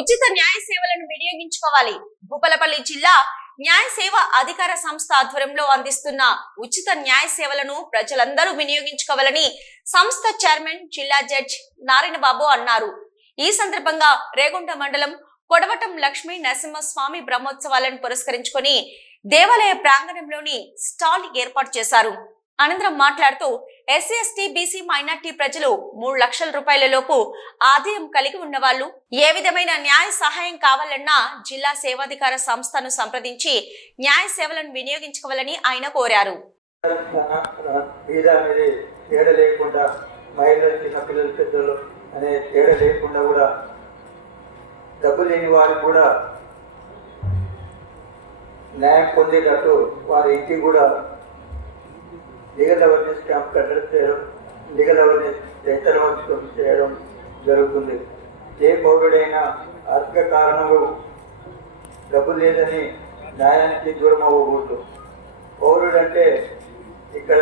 ఉచిత న్యాయ సేవలను వినియోగించుకోవాలి. భూపాలపల్లి జిల్లా న్యాయ సేవ అధికార సంస్థ ఆధ్వర్యంలో అందిస్తున్న ఉచిత న్యాయ సేవలను ప్రజలందరూ వినియోగించుకోవాలని సంస్థ చైర్మన్ జిల్లా జడ్జి నారాయణబాబు అన్నారు. ఈ సందర్భంగా రేగొండ మండలం కొడవటం లక్ష్మీ నరసింహస్వామి బ్రహ్మోత్సవాలను పురస్కరించుకొని దేవాలయ ప్రాంగణంలోని స్టాల్ ఏర్పాటు చేశారు. అనంతరం మాట్లాడుతూ ఎస్సీ ఎస్టీ బీసీ మైనార్టీ ప్రజలు 3 లక్షల రూపాయల లోపు ఆదాయం కలిగి ఉన్న వాళ్ళు ఏ విధమైన న్యాయ సహాయం కావాలన్నా జిల్లా సేవాధికార సంస్థను సంప్రదించి న్యాయ సేవలను వినియోగించుకోవాలని ఆయన కోరారు. డబ్బు లేని వారు కూడా న్యాయం పొందేటట్టు వారి ఇంటికి కూడా లీగల్ అవేర్నెస్ క్యాంప్ కండక్ట్ చేయడం, లీగల్ అవేర్నెస్ సెంటర్ చేయడం జరుగుతుంది. ఏ పౌరుడైనా ఆర్థిక కారణము డబ్బు లేదని న్యాయానికి దూరం అవ్వకూడదు. పౌరుడు అంటే ఇక్కడ